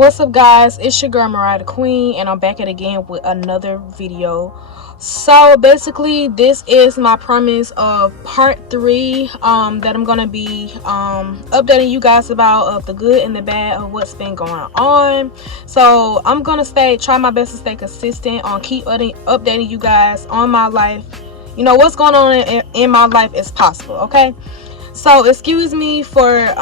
What's up, guys? It's your girl Mariah the Queen, and I'm back at again with another video. So basically, this is my premise of part 3 that I'm gonna be updating you guys about, of the good and the bad of what's been going on. So I'm gonna try my best to stay consistent on keep updating you guys on my life. You know what's going on in my life is possible. Okay, so excuse me for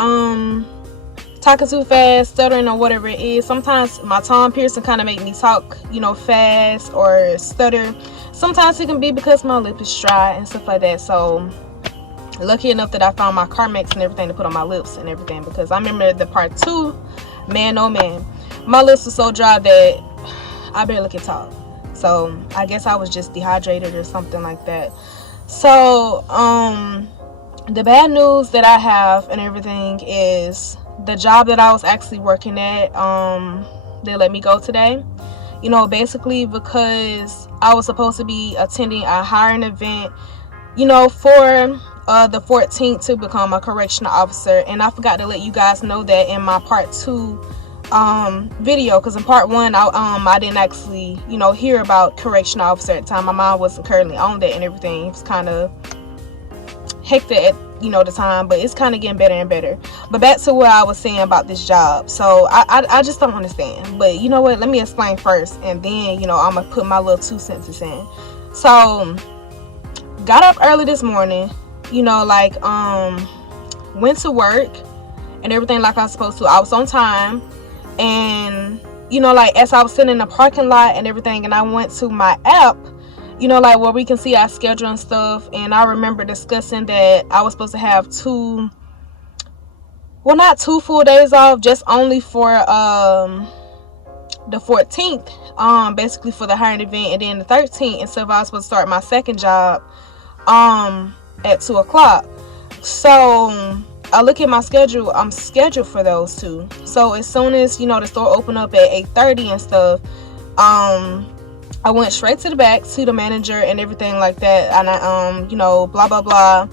talking too fast, stuttering, or whatever it is. Sometimes my tongue piercing kind of make me talk, fast or stutter. Sometimes it can be because my lip is dry and stuff like that. So lucky enough that I found my Carmex and everything to put on my lips and everything, because I remember the part 2, man, oh man, my lips were so dry that I barely could talk. So I guess I was just dehydrated or something like that. So the bad news that I have and everything is the job that I was actually working at, they let me go today. Basically because I was supposed to be attending a hiring event, for the 14th to become a correctional officer. And I forgot to let you guys know that in my part 2 video, because in part 1 I didn't actually hear about correctional officer at the time. My mom wasn't currently on that and everything. It was kind of hectic at the time, but it's kind of getting better and better. But back to what I was saying about this job. So I just don't understand. But you know what, let me explain first, and then I'm gonna put my little 2 cents in. So got up early this morning, went to work and everything like I was supposed to. I was on time, and as I was sitting in the parking lot and everything, and I went to my app, where we can see our schedule and stuff. And I remember discussing that I was supposed to have not 2 full days off, just only for the 14th, basically for the hiring event, and then the 13th, and so I was supposed to start my second job at 2 o'clock. So I look at my schedule, I'm scheduled for those 2. So as soon as the store opened up at 8:30 and stuff, I went straight to the back to the manager and everything like that, and I blah blah blah.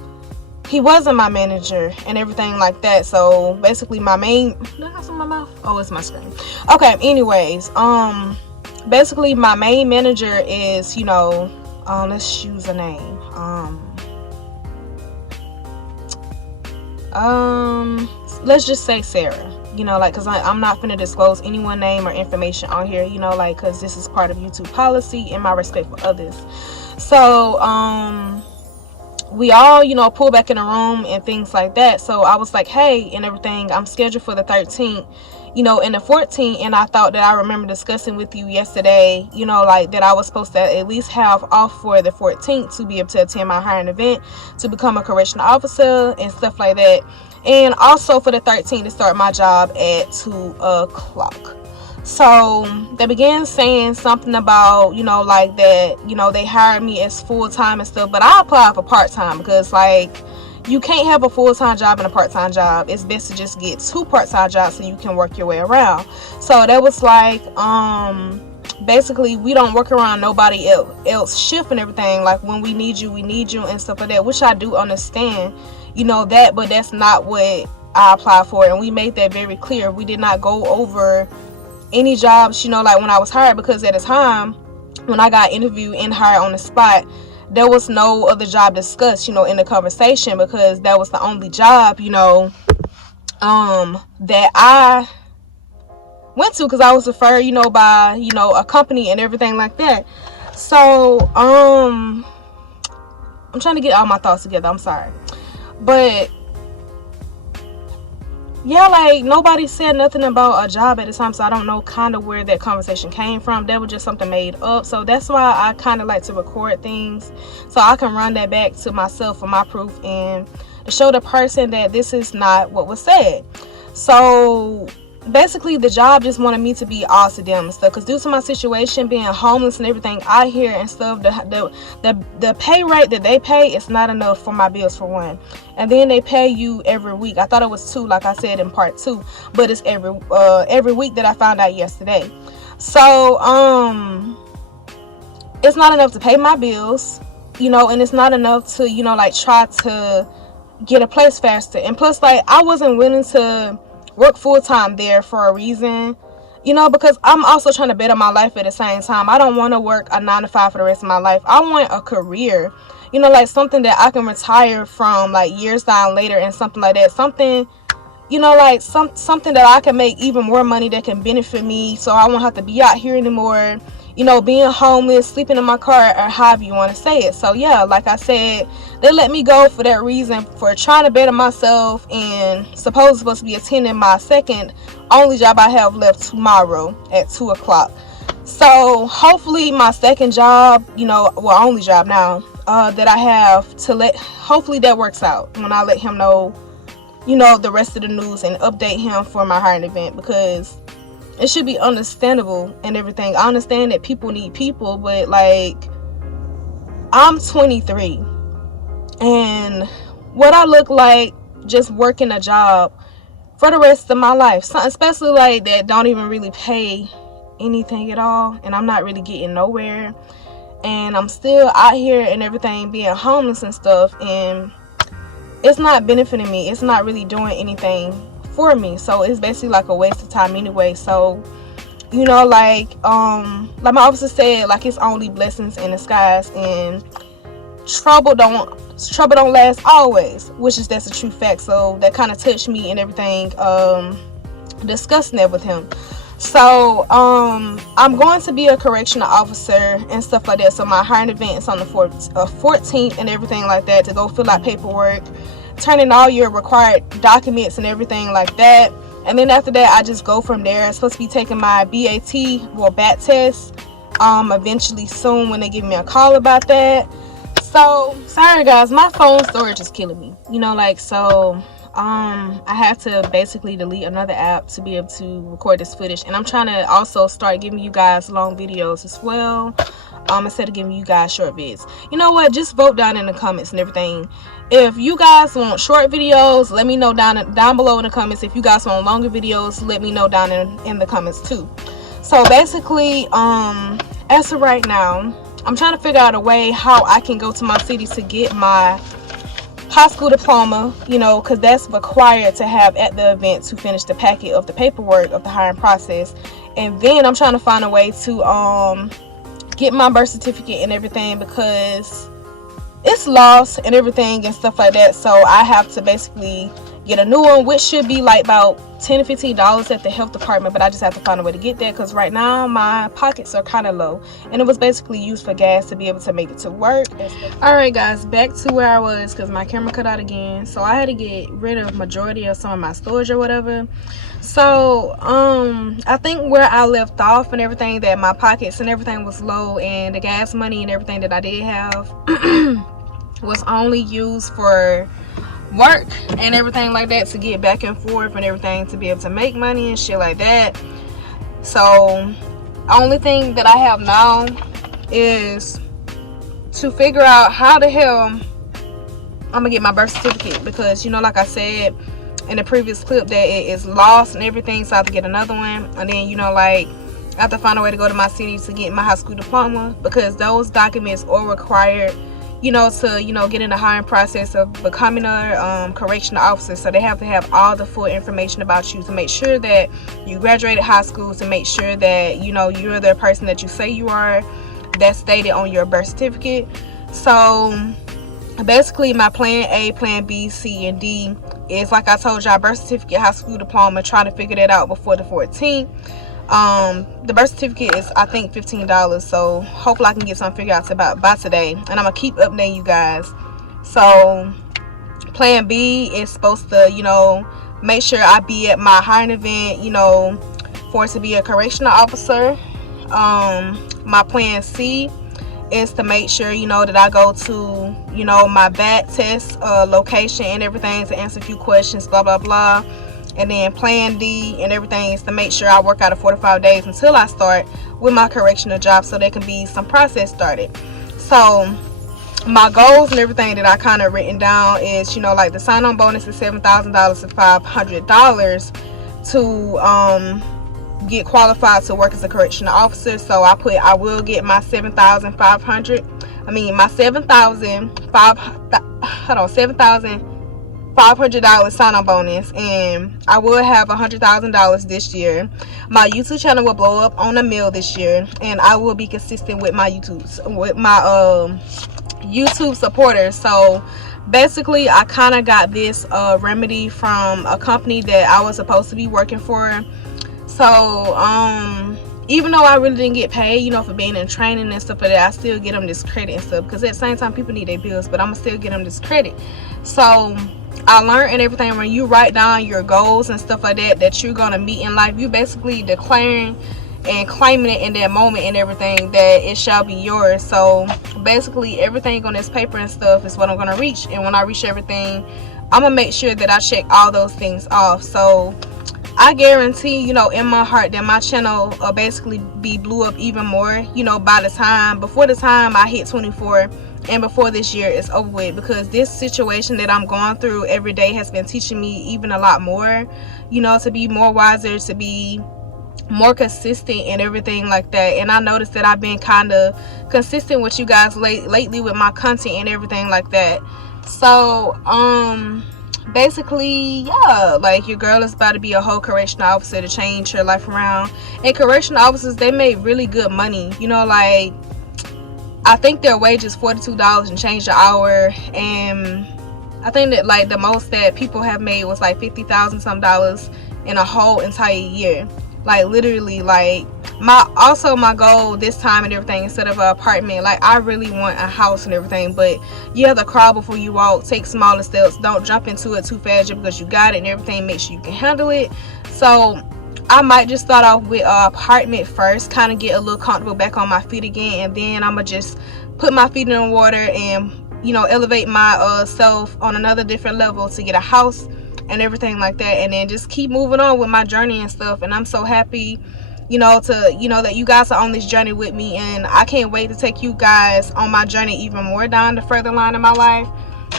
He wasn't my manager and everything like that. So basically my main, did I have some in my mouth? Oh, it's my screen. Okay, anyways, basically my main manager is, let's choose a name. Let's just say Sarah. Because I'm not finna disclose anyone's name or information on here, because this is part of YouTube policy and my respect for others. So we all pull back in the room and things like that. So I was like, hey, and everything, I'm scheduled for the 13th and the 14th, and I thought that I remember discussing with you yesterday, that I was supposed to at least have off for the 14th to be able to attend my hiring event to become a correctional officer and stuff like that, and also for the 13th to start my job at 2 o'clock. So they began saying something about that they hired me as full-time and stuff, but I applied for part-time because you can't have a full-time job and a part-time job. It's best to just get 2 part-time jobs so you can work your way around. So that was basically we don't work around nobody else shift and everything. Like when we need you and stuff like that, which I do understand, that, but that's not what I applied for, and we made that very clear. We did not go over any jobs, when I was hired, because at the time when I got interviewed and hired on the spot, there was no other job discussed, in the conversation, because that was the only job, that I went to, because I was referred, by, a company and everything like that. So, I'm trying to get all my thoughts together. I'm sorry. But yeah, nobody said nothing about a job at the time, so I don't know kind of where that conversation came from. That was just something made up. So that's why I kind of like to record things, so I can run that back to myself for my proof and show the person that this is not what was said. So basically the job just wanted me to be all to them and stuff, because due to my situation being homeless and everything out here and stuff, the pay rate that they pay is not enough for my bills, for one, and then they pay you every week. I thought it was 2, like I said in part 2, but it's every week that I found out yesterday. So it's not enough to pay my bills, and it's not enough to try to get a place faster. And plus I wasn't willing to work full-time there for a reason, You know, because I'm also trying to better my life at the same time. I don't want to work a 9 to 5 for the rest of my life. I want a career, you know, like something that I can retire from like years down later, and something like that. Something, you know, like something that I can make even more money that can benefit me, so I won't have to be out here anymore, you know, being homeless, sleeping in my car, or however you want to say it. So yeah, like I said, they let me go for that reason, for trying to better myself, and supposed to be attending my second only job I have left tomorrow at 2 o'clock. So hopefully my second job, you know, well, only job now, that I have to let, hopefully that works out when I let him know, you know, the rest of the news, and update him for my hiring event, because it should be understandable and everything. I understand that people need people, but like, I'm 23, and what I look like just working a job for the rest of my life, so especially like that don't even really pay anything at all, and I'm not really getting nowhere, and I'm still out here and everything, being homeless and stuff, and it's not benefiting me. It's not really doing anything for me, so it's basically like a waste of time anyway. So, you know, like my officer said, like, it's only blessings in disguise, and trouble don't last always, which is, that's a true fact. So that kind of touched me and everything, discussing that with him. So I'm going to be a correctional officer and stuff like that. So my hiring event is on the 14th and everything like that, to go fill out paperwork, turn in all your required documents and everything like that. And then after that, I just go from there. I'm supposed to be taking my BAT test eventually soon, when they give me a call about that. So sorry guys, my phone storage is killing me, you know, like, so I have to basically delete another app to be able to record this footage. And I'm trying to also start giving you guys long videos as well, instead of giving you guys short vids. You know what, just vote down in the comments and everything. If you guys want short videos, let me know down below in the comments. If you guys want longer videos, let me know down in the comments too. So basically, as of right now, I'm trying to figure out a way how I can go to my city to get my high school diploma, you know, because that's required to have at the event to finish the packet of the paperwork of the hiring process. And then I'm trying to find a way to get my birth certificate and everything, because it's lost and everything and stuff like that. So I have to basically get a new one, which should be like about $10 to $15 at the health department, but I just have to find a way to get that, because right now my pockets are kind of low, and it was basically used for gas to be able to make it to work. Alright guys, back to where I was, because my camera cut out again, so I had to get rid of majority of some of my storage or whatever. So I think where I left off and everything, that my pockets and everything was low, and the gas money and everything that I did have was only used for work and everything like that, to get back and forth and everything, to be able to make money and shit like that. So only thing that I have now is to figure out how the hell I'm gonna get my birth certificate, because, you know, like I said in the previous clip, that it is lost and everything, so I have to get another one. And then, you know, like, I have to find a way to go to my city to get my high school diploma, because those documents are required, you know, to, you know, get in the hiring process of becoming a correctional officer. So they have to have all the full information about you, to make sure that you graduated high school, to make sure that, you know, you're the person that you say you are, that's stated on your birth certificate. So basically my plan A, plan B, C, and D is, like I told y'all, birth certificate, high school diploma, trying to figure that out before the 14th. The birth certificate is, I think, $15, so hopefully I can get something figured out by today, and I'm gonna keep updating you guys. So plan B is supposed to, you know, make sure I be at my hiring event, you know, for it to be a correctional officer. My plan C is to make sure, you know, that I go to, you know, my BAT test location and everything, to answer a few questions, blah blah blah. And then plan D and everything is to make sure I work out of 45 days until I start with my correctional job, so there can be some process started. So my goals and everything that I kind of written down is, you know, like, the sign-on bonus is $7,000 to $500 to get qualified to work as a correctional officer. So I will get my $7,500. I mean my $7,000 $500 sign-on bonus, and I will have $100,000 this year. My YouTube channel will blow up on a mill this year, and I will be consistent with my YouTube supporters. So basically, I kind of got this remedy from a company that I was supposed to be working for. So even though I really didn't get paid, you know, for being in training and stuff like that, I still get them this credit and stuff, because at the same time people need their bills, but I'm gonna still get them this credit. So I learned and everything, when you write down your goals and stuff like that that you're gonna meet in life, you basically declaring and claiming it in that moment and everything, that it shall be yours. So basically everything on this paper and stuff is what I'm gonna reach, and when I reach everything, I'm gonna make sure that I check all those things off. So I guarantee, you know, in my heart, that my channel will basically be blew up even more, you know, before the time I hit 24 and before this year is over with, because this situation that I'm going through every day has been teaching me even a lot more, you know, to be more wiser, to be more consistent and everything like that. And I noticed that I've been kind of consistent with you guys lately with my content and everything like that. So basically, yeah, like, your girl is about to be a whole correctional officer to change her life around. And correctional officers, they make really good money, you know, like, I think their wage is $42 and change an hour, and I think that, like, the most that people have made was like $50,000 some dollars in a whole entire year. Like, literally, like, my goal this time and everything, instead of an apartment, like, I really want a house and everything, but you have to crawl before you walk. Take smaller steps, don't jump into it too fast just because you got it and everything. Make sure you can handle it. So I might just start off with an apartment first, kind of get a little comfortable back on my feet again, and then I'm gonna just put my feet in the water and, you know, elevate my self on another different level to get a house and everything like that, and then just keep moving on with my journey and stuff. And I'm so happy, you know, that you guys are on this journey with me, and I can't wait to take you guys on my journey even more down the further line in my life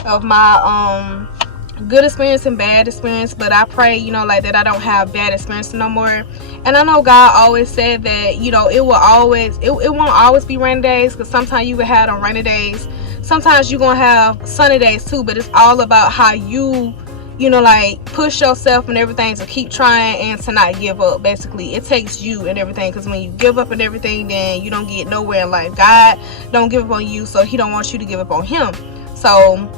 of my good experience and bad experience. But I pray, you know, like, that I don't have bad experience no more. And I know God always said that, you know, it won't always be rainy days, because sometimes you will have on rainy days, sometimes you're gonna have sunny days too, but it's all about how you know, like, push yourself and everything to keep trying and to not give up. Basically, it takes you and everything, because when you give up and everything, then you don't get nowhere in life. God don't give up on you, so he don't want you to give up on him. So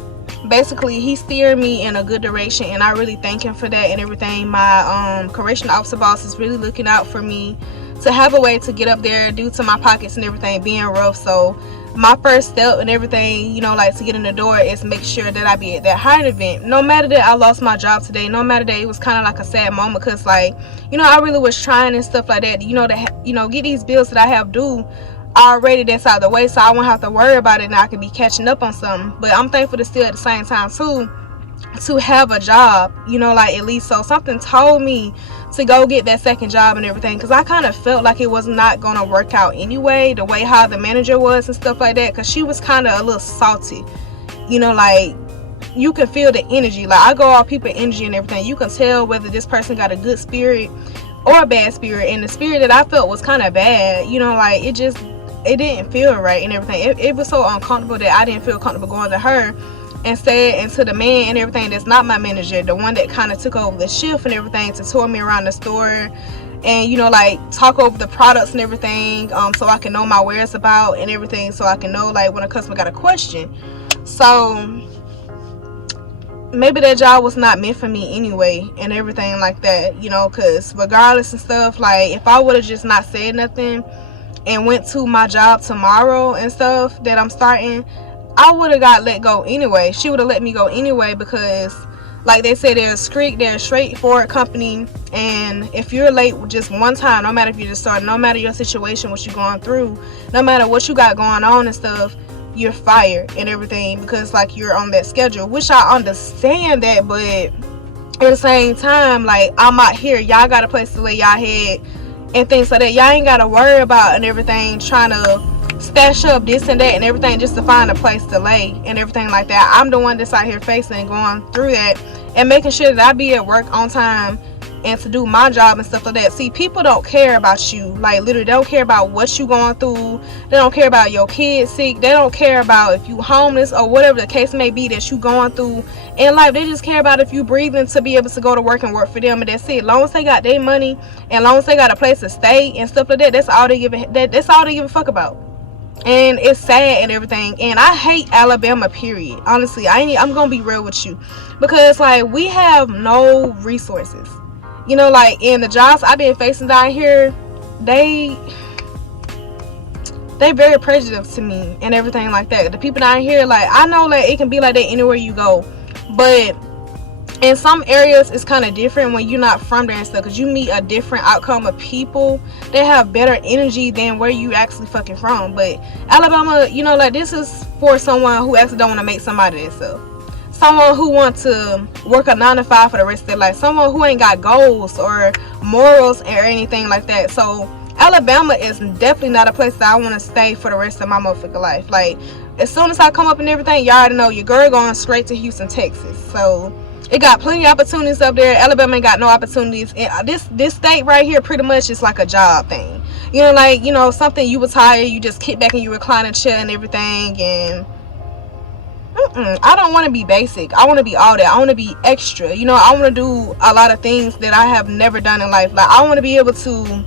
basically, he steered me in a good direction, and I really thank him for that and everything. My correctional officer boss is really looking out for me to have a way to get up there due to my pockets and everything being rough. So my first step and everything, you know, like, to get in the door is make sure that I be at that hiring event. No matter that I lost my job today, no matter that it was kind of like a sad moment, because, like, you know, I really was trying and stuff like that, you know, to get these bills that I have due already that's out of the way, so I won't have to worry about it, and I can be catching up on something. But I'm thankful to still at the same time too to have a job, you know, like, at least. So something told me to go get that second job and everything, because I kind of felt like it was not gonna work out anyway, the way how the manager was and stuff like that, because she was kind of a little salty, you know, like, you can feel the energy. Like, I go off people energy and everything. You can tell whether this person got a good spirit or a bad spirit, and the spirit that I felt was kind of bad, you know, like, it didn't feel right and everything. It was so uncomfortable that I didn't feel comfortable going to her and to the man and everything that's not my manager, the one that kind of took over the shift and everything, to tour me around the store and, you know, like, talk over the products and everything, so I can know my wares about and everything, so I can know, like, when a customer got a question. So maybe that job was not meant for me anyway and everything like that, you know, because regardless and stuff, like, if I would have just not said nothing and went to my job tomorrow and stuff that I'm starting, I would have got let go anyway. She would have let me go anyway, because, like they say, they're a straightforward company, and if you're late just one time, no matter if you just started, no matter your situation, what you're going through, no matter what you got going on and stuff, you're fired and everything, because, like, you're on that schedule, which I understand that. But at the same time, like, I'm out here, y'all got a place to lay y'all head and things like that. Y'all ain't gotta worry about and everything trying to stash up this and that and everything just to find a place to lay and everything like that. I'm the one that's out here facing and going through that and making sure that I be at work on time and to do my job and stuff like that. See, people don't care about you. Like, literally, they don't care about what you going through. They don't care about your kids sick. They don't care about if you homeless or whatever the case may be that you going through in life. They just care about if you breathing to be able to go to work and work for them, and that's it. As long as they got their money and as long as they got a place to stay and stuff like that, that's all they give a fuck about. And it's sad and everything. And I hate Alabama, period. Honestly, I'm gonna be real with you, because like, we have no resources. You know, like, in the jobs I've been facing down here, they very prejudiced to me and everything like that. The people down here, like, I know like it can be like that anywhere you go, but in some areas it's kind of different when you're not from there and stuff, because you meet a different outcome of people. They have better energy than where you actually fucking from. But Alabama, you know, like, this is for someone who actually don't want to make somebody themselves, someone who wants to work a 9 to 5 for the rest of their life, someone who ain't got goals or morals or anything like that. So Alabama is definitely not a place that I want to stay for the rest of my motherfucking life. Like, as soon as I come up and everything, y'all already know your girl going straight to Houston, Texas. So it got plenty of opportunities up there. Alabama ain't got no opportunities. And this state right here pretty much is like a job thing. You know, like, you know, something you retire, you just kick back in your recliner chair and everything. And I don't want to be basic. I want to be all that. I want to be extra. You know, I want to do a lot of things that I have never done in life. Like, I want to be able to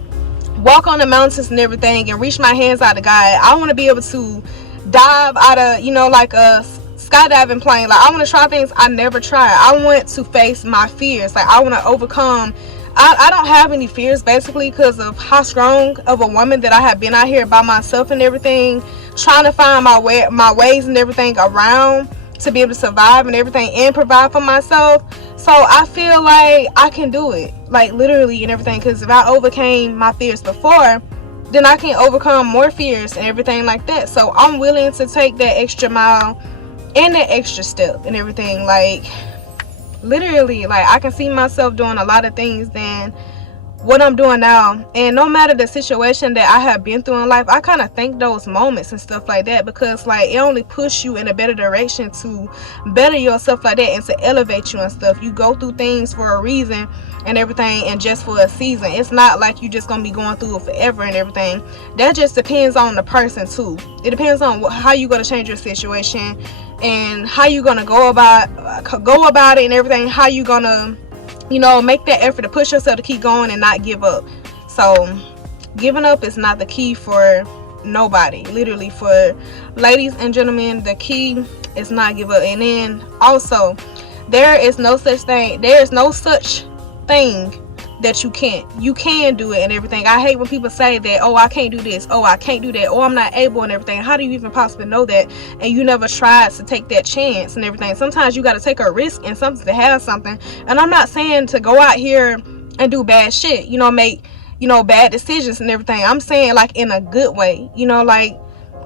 walk on the mountains and everything and reach my hands out to God. I want to be able to dive out of, you know, like a skydiving plane. Like, I want to try things I never tried. I want to face my fears. Like, I want to overcome. I don't have any fears, basically, because of how strong of a woman that I have been out here by myself and everything, trying to find my ways and everything around to be able to survive and everything and provide for myself. So I feel like I can do it, like, literally and everything, because if I overcame my fears before, then I can overcome more fears and everything like that. So I'm willing to take that extra mile and that extra step and everything. Like, literally, like, I can see myself doing a lot of things than what I'm doing now. And no matter the situation that I have been through in life, I kind of thank those moments and stuff like that, because like, it only push you in a better direction to better yourself like that and to elevate you and stuff. You go through things for a reason and everything, and just for a season. It's not like you just gonna be going through it forever and everything. That just depends on the person too. It depends on how you gonna change your situation and how you gonna go about it and everything. How you gonna, you know, make that effort to push yourself to keep going and not give up. So giving up is not the key for nobody. Literally, for ladies and gentlemen, the key is not give up. And then also, there is no such thing that you can do it and everything. I hate when people say that, oh, I can't do this, oh, I can't do that, oh, I'm not able and everything. How do you even possibly know that and you never tried to take that chance and everything? Sometimes you got to take a risk and something to have something. And I'm not saying to go out here and do bad shit, you know, make, you know, bad decisions and everything. I'm saying, like, in a good way, you know, like,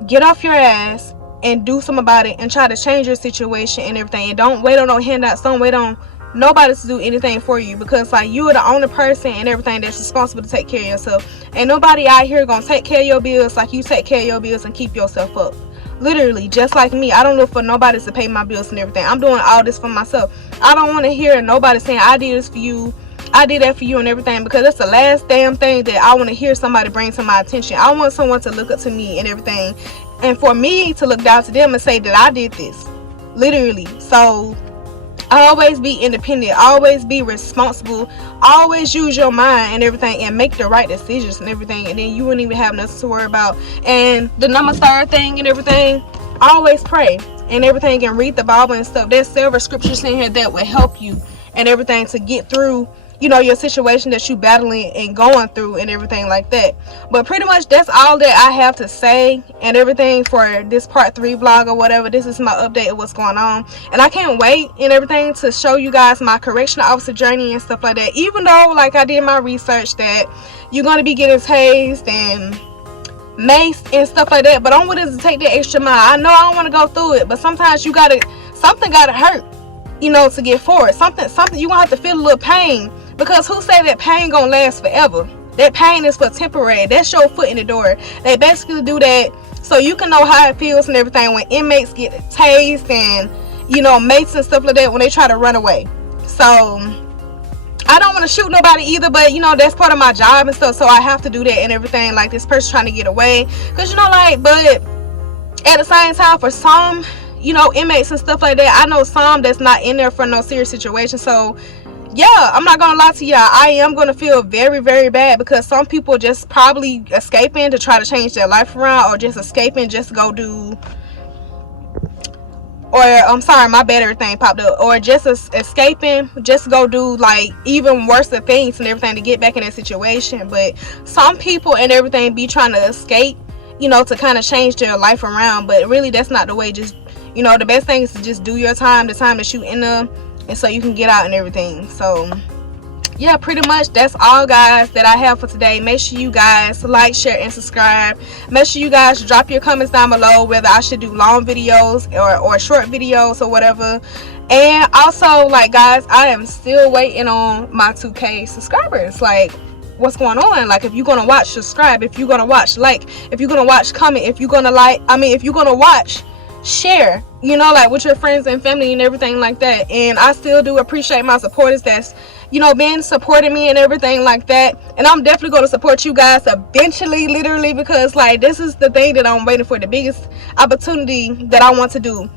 get off your ass and do something about it and try to change your situation and everything. And don't wait on no handouts. Don't wait on nobody to do anything for you, because like, you are the only person and everything that's responsible to take care of yourself. And nobody out here gonna take care of your bills like you take care of your bills and keep yourself up. Literally, just like me, I don't look for nobody to pay my bills and everything. I'm doing all this for myself. I don't want to hear nobody saying, I did this for you, I did that for you and everything, because that's the last damn thing that I want to hear somebody bring to my attention. I want someone to look up to me and everything, and for me to look down to them and say that I did this. Literally. So always be independent, always be responsible, always use your mind and everything, and make the right decisions and everything, and then you wouldn't even have nothing to worry about. And the third thing and everything, always pray and everything, and read the Bible and stuff. There's several scriptures in here that will help you and everything to get through, you know, your situation that you battling and going through and everything like that. But pretty much that's all that I have to say and everything for this part 3 vlog or whatever. This is my update of what's going on, and I can't wait and everything to show you guys my correctional officer journey and stuff like that. Even though, like, I did my research that you're going to be getting tased and maced and stuff like that, but I'm willing to take that extra mile. I know I don't want to go through it, but sometimes something gotta hurt, you know, to get forward. Something you gonna have to feel a little pain, because who say that pain gonna last forever? That pain is for temporary. That's your foot in the door. They basically do that so you can know how it feels and everything when inmates get tased and, you know, mates and stuff like that when they try to run away. So I don't want to shoot nobody either, but you know, that's part of my job and stuff, so I have to do that and everything. Like, this person trying to get away, because you know, like, but at the same time, for some, you know, inmates and stuff like that, I know some that's not in there for no serious situation. So yeah, I'm not gonna lie to y'all, I am gonna feel very, very bad, because some people just probably escaping to try to change their life around, or just escaping just to go do, or I'm sorry, my bad, everything popped up, or just escaping just to go do like even worse things and everything to get back in that situation. But some people and everything be trying to escape, you know, to kind of change their life around, but really that's not the way. Just, you know, the best thing is to just do your time, the time that you in there, and so you can get out and everything. So yeah, pretty much that's all, guys, that I have for today. Make sure you guys like, share, and subscribe. Make sure you guys drop your comments down below whether I should do long videos or short videos or whatever. And also, like, guys, I am still waiting on my 2K subscribers. Like, what's going on? Like, if you're gonna watch, subscribe. If you're gonna watch, like. If you're gonna watch, comment. If you're gonna like, if you're gonna watch, share, you know, like with your friends and family and everything like that. And I still do appreciate my supporters that's, you know, been supporting me and everything like that. And I'm definitely going to support you guys eventually, literally, because like this is the thing that I'm waiting for. The biggest opportunity that I want to do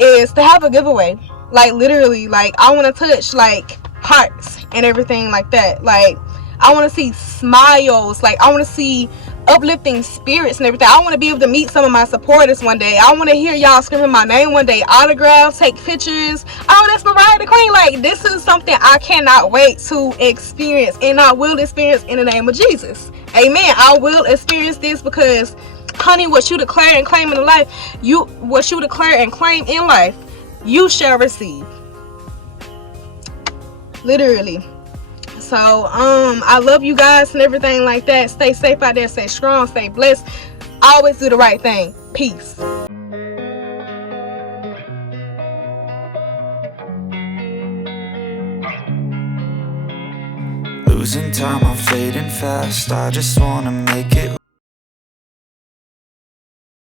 is to have a giveaway. Like, literally, like, I want to touch like hearts and everything like that. Like, I want to see smiles. Like, I want to see uplifting spirits and everything. I want to be able to meet some of my supporters one day. I want to hear y'all screaming my name one day, autographs, take pictures. Oh, that's Mariah the Queen. Like, this is something I cannot wait to experience, and I will experience in the name of Jesus. Amen. I will experience this, because honey, what you declare and claim in life, what you declare and claim in life, you shall receive. Literally. So I love you guys and everything like that. Stay safe out there, stay strong, stay blessed, always do the right thing. Peace. Losing time, I'm fading fast. I just wanna make it